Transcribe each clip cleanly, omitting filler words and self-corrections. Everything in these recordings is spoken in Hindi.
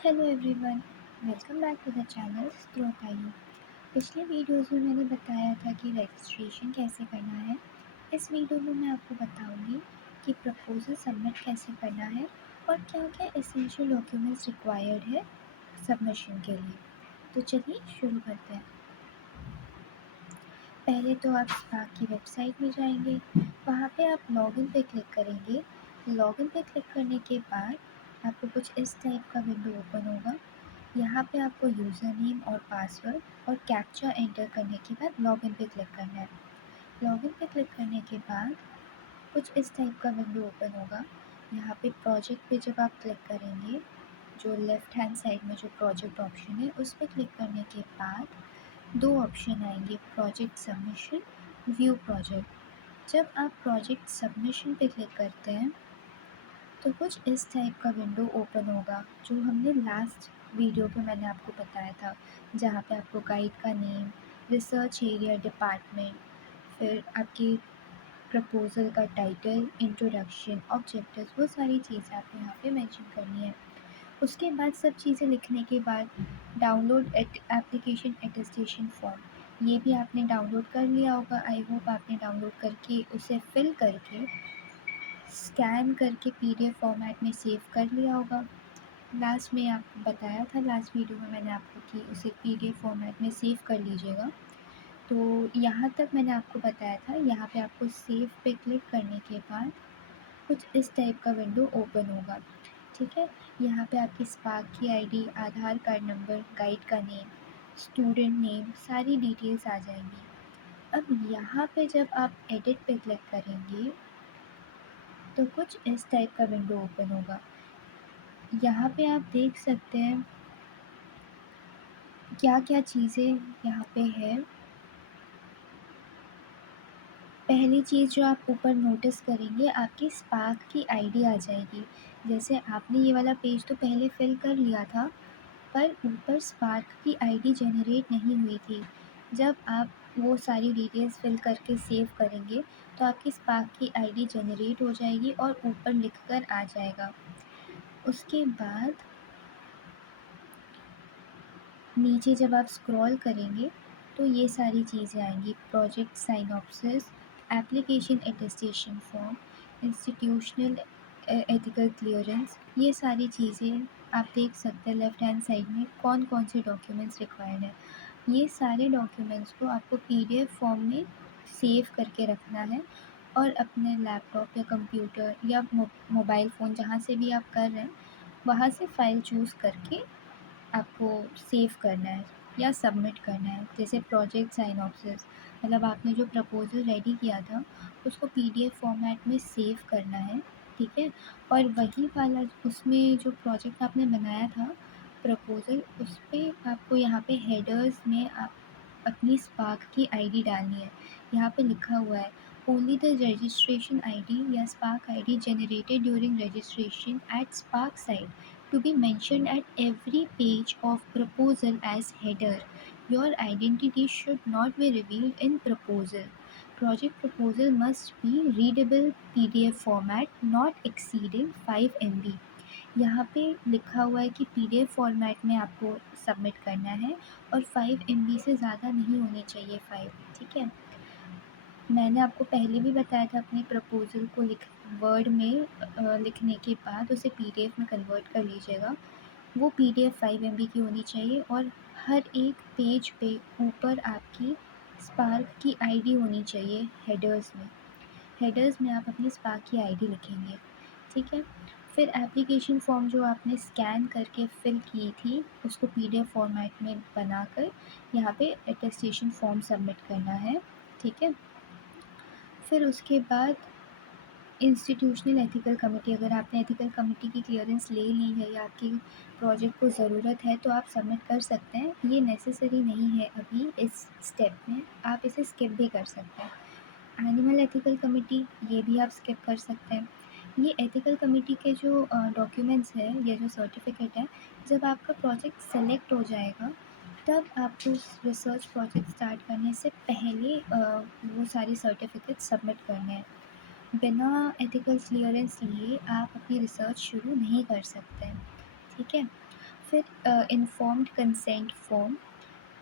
Hello everyone, welcome back to the channel स्रोत आयु। पिछले वीडियोस में मैंने बताया था कि रजिस्ट्रेशन कैसे करना है। इस वीडियो में मैं आपको बताऊंगी कि प्रपोजल सबमिट कैसे करना है और क्या क्या एसेंशियल डॉक्यूमेंट्स रिक्वायर्ड है सबमिशन के लिए। तो चलिए शुरू करते हैं। पहले तो आप स्पार्क की वेबसाइट में जाएंगे, वहाँ पे आप लॉगिन पे क्लिक करेंगे। लॉगिन पे क्लिक करने के बाद आपको कुछ इस टाइप का विंडो ओपन होगा। यहाँ पे आपको यूज़र नेम और पासवर्ड और कैप्चा एंटर करने के बाद लॉगिन पे क्लिक करना है। लॉगिन पे क्लिक करने के बाद कुछ इस टाइप का विंडो ओपन होगा। यहाँ पे प्रोजेक्ट पे जब आप क्लिक करेंगे, जो लेफ़्ट हैंड साइड में जो प्रोजेक्ट ऑप्शन है उस पर क्लिक करने के बाद दो ऑप्शन आएंगे, प्रोजेक्ट सबमिशन, व्यू प्रोजेक्ट। जब आप प्रोजेक्ट सबमिशन पे क्लिक करते हैं तो कुछ इस टाइप का विंडो ओपन होगा, जो हमने लास्ट वीडियो पे मैंने आपको बताया था, जहाँ पे आपको गाइड का नेम, रिसर्च एरिया, डिपार्टमेंट, फिर आपकी प्रपोज़ल का टाइटल, इंट्रोडक्शन, ऑब्जेक्टिव्स, वो सारी चीज़ें आपको यहाँ पे मेंशन करनी है। उसके बाद सब चीज़ें लिखने के बाद डाउनलोड एप्लीकेशन अटेस्टेशन फॉर्म, ये भी आपने डाउनलोड कर लिया होगा। आई होप आपने डाउनलोड करके उसे फिल करके स्कैन करके पीडीएफ फॉर्मेट में सेव कर लिया होगा। लास्ट में आपको बताया था, लास्ट वीडियो में मैंने आपको कि उसे पीडीएफ फॉर्मेट में सेव कर लीजिएगा। तो यहाँ तक मैंने आपको बताया था। यहाँ पे आपको सेव पे क्लिक करने के बाद कुछ इस टाइप का विंडो ओपन होगा। ठीक है, यहाँ पे आपकी स्पार्क की आईडी, आधार कार्ड नंबर, गाइड का नेम, स्टूडेंट नेम, सारी डिटेल्स आ जाएंगी। अब यहाँ पे जब आप एडिट पे क्लिक करेंगे तो कुछ इस टाइप का विंडो ओपन होगा। यहाँ पे आप देख सकते हैं क्या क्या चीज़ें यहाँ पे है। पहली चीज़ जो आप ऊपर नोटिस करेंगे, आपकी स्पार्क की आईडी आ जाएगी। जैसे आपने ये वाला पेज तो पहले फिल कर लिया था, पर ऊपर स्पार्क की आईडी जनरेट नहीं हुई थी। जब आप वो सारी डिटेल्स फिल करके सेव करेंगे तो आपकी स्पार्क की आईडी जनरेट हो जाएगी और ऊपर लिखकर आ जाएगा। उसके बाद नीचे जब आप स्क्रॉल करेंगे तो ये सारी चीज़ें आएंगी, project synopsis, application attestation form, institutional ethical clearance. ये सारी चीज़ें आप देख सकते हैं लेफ़्ट हैंड साइड में कौन कौन से डॉक्यूमेंट्स रिक्वायर्ड है। ये सारे डॉक्यूमेंट्स को आपको पीडीएफ फॉर्म में सेव करके रखना है और अपने लैपटॉप या कंप्यूटर या मोबाइल फ़ोन, जहाँ से भी आप कर रहे हैं वहाँ से फ़ाइल चूज़ करके आपको सेव करना है या सबमिट करना है। जैसे प्रोजेक्ट साइनॉप्सिस, मतलब आपने जो प्रपोज़ल रेडी किया था उसको पीडीएफ फॉर्मेट में सेव करना है। ठीक है, और वही वाला उसमें जो प्रोजेक्ट आपने बनाया था प्रपोज़ल, उस पर आपको यहाँ पे हेडर्स में आप अपनी स्पार्क की आईडी डालनी है। यहाँ पे लिखा हुआ है, ओनली द रजिस्ट्रेशन आईडी या Spark ID generated during registration at Spark site to be mentioned at every page of proposal as header. Your identity should not be revealed in proposal. Project proposal must be readable PDF format not exceeding 5 MB. यहाँ पे लिखा हुआ है कि पीडीएफ फॉर्मेट में आपको सबमिट करना है और 5 MB से ज़्यादा नहीं होनी चाहिए फाइल। ठीक है, मैंने आपको पहले भी बताया था, अपने प्रपोज़ल को वर्ड में लिखने के बाद उसे पीडीएफ में कन्वर्ट कर लीजिएगा। वो पीडीएफ 5 MB की होनी चाहिए और हर एक पेज पे ऊपर आपकी स्पार्क की आईडी होनी चाहिए हेडर्स में। हेडर्स में आप अपनी स्पार्क की आईडी लिखेंगे। ठीक है, फिर एप्लीकेशन फॉर्म जो आपने स्कैन करके फिल की थी उसको पीडीएफ फॉर्मेट में बनाकर यहाँ पे अटेस्टेशन फॉर्म सबमिट करना है। ठीक है, फिर उसके बाद इंस्टीट्यूशनल एथिकल कमिटी, अगर आपने एथिकल कमिटी की क्लियरेंस ले ली है या आपकी प्रोजेक्ट को ज़रूरत है तो आप सबमिट कर सकते हैं। ये नेसेसरी नहीं है अभी इस स्टेप में, आप इसे स्किप भी कर सकते हैं। एनिमल एथिकल कमिटी, ये भी आप स्किप कर सकते हैं। ये एथिकल कमिटी के जो डॉक्यूमेंट्स है या जो सर्टिफिकेट है, जब आपका प्रोजेक्ट सेलेक्ट हो जाएगा तब आपको रिसर्च प्रोजेक्ट स्टार्ट करने से पहले वो सारी सर्टिफिकेट सबमिट करने हैं। बिना एथिकल क्लियरेंस लिए आप अपनी रिसर्च शुरू नहीं कर सकते हैं। ठीक है, फिर informed consent form,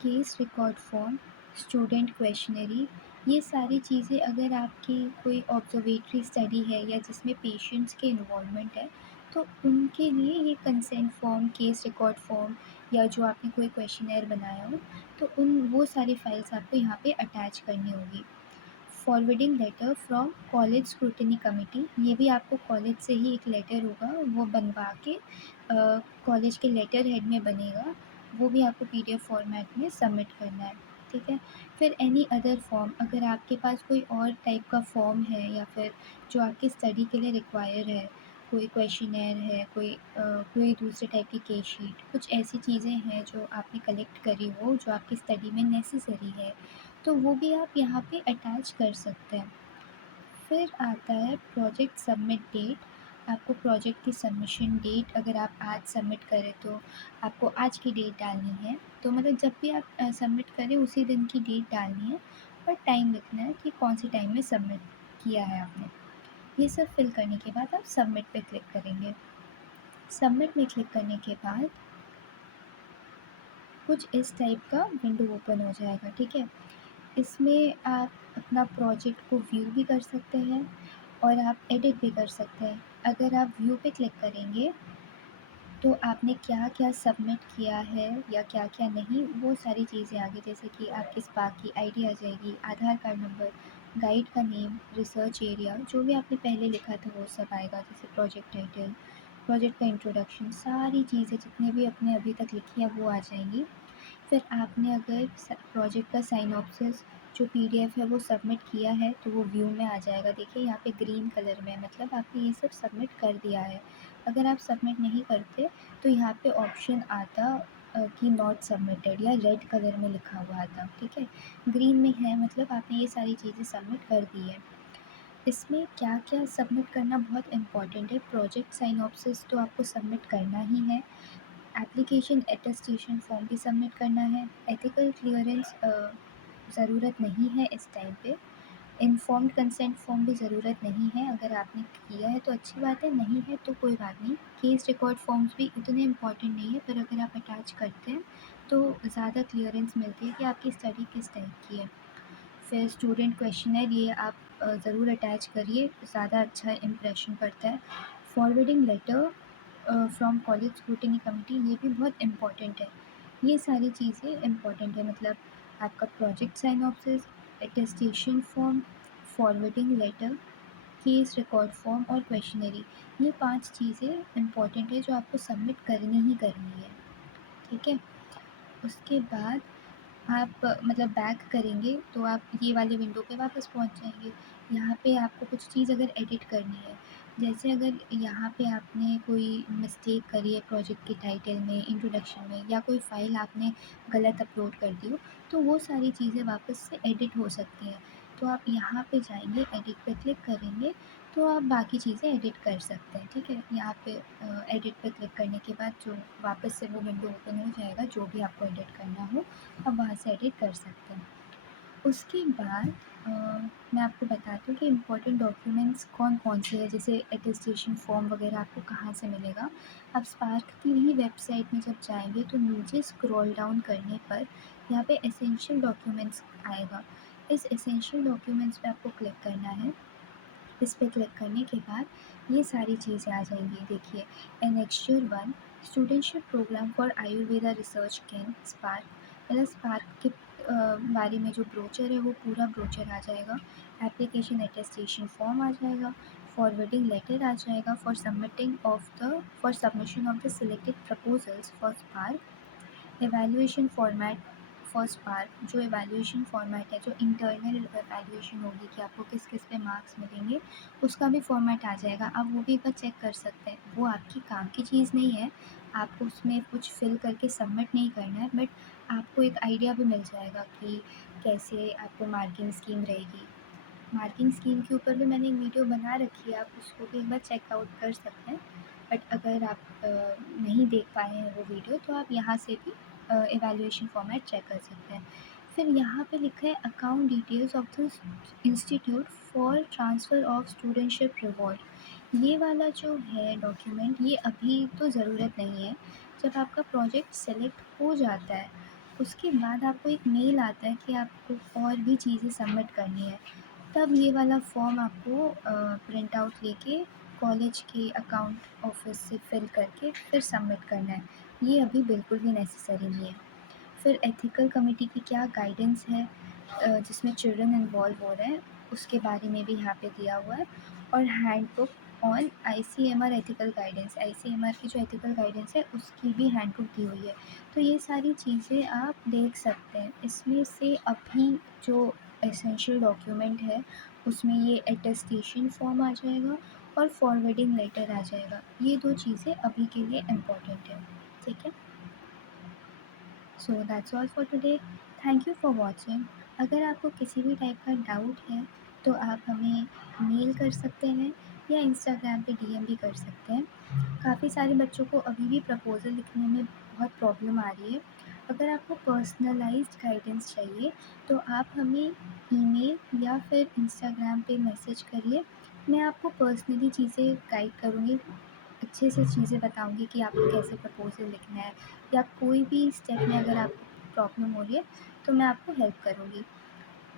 case record form, student questionnaire, ये सारी चीज़ें अगर आपकी कोई ऑब्जर्वेटरी स्टडी है या जिसमें पेशेंट्स के इन्वॉल्वमेंट है, तो उनके लिए ये consent form, case record form या जो आपने कोई क्वेश्चनेयर बनाया हो, तो वो सारी फाइल्स आपको यहाँ पे अटैच करनी होगी। Forwarding letter from college scrutiny committee, ये भी आपको कॉलेज से ही एक लेटर होगा वो बनवा के कॉलेज के लेटर हेड में बनेगा, वो भी आपको पीडीएफ फॉर्मेट में सबमिट करना है, ठीक है। फिर एनी अदर फॉर्म, अगर आपके पास कोई और टाइप का फॉर्म है या फिर जो आपकी स्टडी के लिए रिक्वायर है, कोई क्वेश्चनेयर है, कोई दूसरे टाइप की केस शीट, कुछ ऐसी चीज़ें हैं जो आपने कलेक्ट करी हो जो आपकी स्टडी में नेसेसरी है, तो वो भी आप यहाँ पे अटैच कर सकते हैं। फिर आता है प्रोजेक्ट सबमिट डेट, आपको प्रोजेक्ट की सबमिशन डेट अगर आप आज सबमिट करें तो आपको आज की डेट डालनी है, तो मतलब जब भी आप सबमिट करें उसी दिन की डेट डालनी है और टाइम लिखना है कि कौन सी टाइम में सबमिट किया है आपने। ये सब फिल करने के बाद आप सबमिट पे क्लिक करेंगे। सबमिट में क्लिक करने के बाद कुछ इस टाइप का विंडो ओपन हो जाएगा, ठीक है। इसमें आप अपना प्रोजेक्ट को व्यू भी कर सकते हैं और आप एडिट भी कर सकते हैं। अगर आप व्यू पे क्लिक करेंगे तो आपने क्या क्या सबमिट किया है या क्या क्या नहीं, वो सारी चीज़ें आगे, जैसे कि आपकी स्पार्क की आईडी आ जाएगी, आधार कार्ड नंबर, गाइड का नेम, रिसर्च एरिया, जो भी आपने पहले लिखा था वो सब आएगा, जैसे प्रोजेक्ट टाइटल, प्रोजेक्ट का इंट्रोडक्शन, सारी चीज़ें जितने भी अपने अभी तक लिखी है वो आ जाएंगी। फिर आपने अगर प्रोजेक्ट का साइनॉप्सिस जो पीडीएफ है वो सबमिट किया है तो वो व्यू में आ जाएगा, देखिए यहाँ पे ग्रीन कलर में, मतलब आपने ये सब सबमिट कर दिया है। अगर आप सबमिट नहीं करते तो यहाँ पे ऑप्शन आता कि नॉट सबमिटेड, या रेड कलर में लिखा हुआ आता, ठीक है। ग्रीन में है मतलब आपने ये सारी चीज़ें सबमिट कर दी है। इसमें क्या क्या सबमिट करना बहुत इम्पॉर्टेंट है, प्रोजेक्ट साइनॉप्सिस तो आपको सबमिट करना ही है, एप्लीकेशन अटेस्टेशन फॉर्म भी सबमिट करना है, एथिकल क्लियरेंस ज़रूरत नहीं है इस टाइम पे, इन्फॉर्म्ड कंसेंट फॉर्म भी ज़रूरत नहीं है, अगर आपने किया है तो अच्छी बात है, नहीं है तो कोई बात नहीं। केस रिकॉर्ड फॉर्म्स भी इतने इम्पॉर्टेंट नहीं है, पर अगर आप अटैच करते हैं तो ज़्यादा क्लियरेंस मिलती है कि आपकी स्टडी किस टाइप की है। फिर स्टूडेंट क्वेश्चनर, ये आप ज़रूर अटैच करिए, ज़्यादा अच्छा इम्प्रेशन पड़ता है। Forwarding letter from college scrutiny committee, ये भी बहुत इम्पॉर्टेंट है। ये सारी चीज़ें इम्पॉर्टेंट है, मतलब आपका project synopsis, attestation form, forwarding letter, case record form और क्वेश्चनरी, ये 5 चीज़ें इम्पॉर्टेंट है जो आपको सबमिट करनी ही करनी है, ठीक है। उसके बाद आप मतलब बैक करेंगे तो आप ये वाले विंडो पे वापस पहुंच जाएंगे। यहाँ पे आपको कुछ चीज़ अगर एडिट करनी है, जैसे अगर यहाँ पे आपने कोई मिस्टेक करी है प्रोजेक्ट के टाइटल में, इंट्रोडक्शन में, या कोई फ़ाइल आपने गलत अपलोड कर दी हो, तो वो सारी चीज़ें वापस से एडिट हो सकती हैं। तो आप यहाँ पे जाएंगे, एडिट पे क्लिक करेंगे तो आप बाकी चीज़ें एडिट कर सकते हैं, ठीक है। यहाँ पे एडिट पे क्लिक करने के बाद जो वापस से वो विंडो ओपन हो जाएगा, जो भी आपको एडिट करना हो आप वहाँ से एडिट कर सकते हैं। उसके बाद मैं आपको बताती हूँ कि इम्पोर्टेंट डॉक्यूमेंट्स कौन कौन से हैं, जैसे अटेस्टेशन फॉर्म वगैरह आपको कहाँ से मिलेगा। आप स्पार्क की ही वेबसाइट में जब जाएंगे तो नीचे स्क्रॉल डाउन करने पर यहाँ पे एसेंशियल डॉक्यूमेंट्स आएगा, इस एसेंशियल डॉक्यूमेंट्स पे आपको क्लिक करना है। इस पे क्लिक करने के बाद ये सारी चीज़ें आ जाएंगी, देखिए। Annexure 1, studentship program for Ayurveda research camp Spark, मतलब स्पार्क के बारे में जो ब्रोचर है वो पूरा ब्रोचर आ जाएगा। एप्लीकेशन अटेस्टेशन फॉर्म आ जाएगा, फॉरवर्डिंग लेटर आ जाएगा for submission of the selected proposals for spark, evaluation format for spark, जो एवैल्यूएशन फॉर्मेट है, जो इंटरनल एवैल्यूएशन होगी कि आपको किस किस पे मार्क्स मिलेंगे, उसका भी फॉर्मेट आ जाएगा। आप वो भी एक बार चेक कर सकते हैं, वो आपकी काम की चीज़ नहीं है, आपको उसमें कुछ फिल करके सबमिट नहीं करना है, बट आपको एक आइडिया भी मिल जाएगा कि कैसे आपको मार्किंग स्कीम रहेगी। मार्किंग स्कीम के ऊपर भी मैंने एक वीडियो बना रखी है, आप उसको भी एक बार चेकआउट कर सकते हैं, बट अगर आप नहीं देख पाए हैं वो वीडियो तो आप यहाँ से भी एवैल्यूएशन फॉर्मेट चेक कर सकते हैं। फिर यहाँ पे लिखा है account details of the institute for transfer of studentship reward, ये वाला जो है डॉक्यूमेंट, ये अभी तो ज़रूरत नहीं है। जब आपका प्रोजेक्ट सेलेक्ट हो जाता है, उसके बाद आपको एक मेल आता है कि आपको और भी चीज़ें सबमिट करनी है, तब ये वाला फॉर्म आपको प्रिंट आउट लेके कॉलेज के अकाउंट ऑफिस से फिल करके फिर सबमिट करना है। ये अभी बिल्कुल भी नेसेसरी नहीं है। फिर एथिकल कमिटी की क्या गाइडेंस है, जिसमें चिल्ड्रन इन्वॉल्व हो रहे हैं, उसके बारे में भी यहाँ पे दिया हुआ है। और handbook on ICMR ethical guidance, ICMR की जो एथिकल गाइडेंस है उसकी भी हैंडबुक दी हुई है। तो ये सारी चीज़ें आप देख सकते हैं। इसमें से अभी जो एसेंशियल डॉक्यूमेंट है उसमें ये अटेस्टेशन फॉर्म आ जाएगा और फॉरवर्डिंग लेटर आ जाएगा। ये 2 चीज़ें अभी के लिए इम्पोर्टेंट है। ठीक है? So that's all for today. Thank you for watching. अगर आपको किसी भी टाइप का डाउट है तो आप हमें मेल कर सकते हैं या इंस्टाग्राम पे डीएम भी कर सकते हैं। काफ़ी सारे बच्चों को अभी भी प्रपोज़ल लिखने में बहुत प्रॉब्लम आ रही है। अगर आपको पर्सनलाइज्ड गाइडेंस चाहिए तो आप हमें ईमेल या फिर इंस्टाग्राम पे मैसेज करिए। मैं आपको पर्सनली चीज़ें गाइड करूँगी, अच्छे से चीज़ें बताऊँगी कि आपको कैसे प्रपोज़ल लिखना है, या कोई भी स्टेप में अगर आपको प्रॉब्लम हो रही है तो मैं आपको हेल्प करूँगी।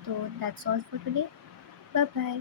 तो that's all for today. Bye bye.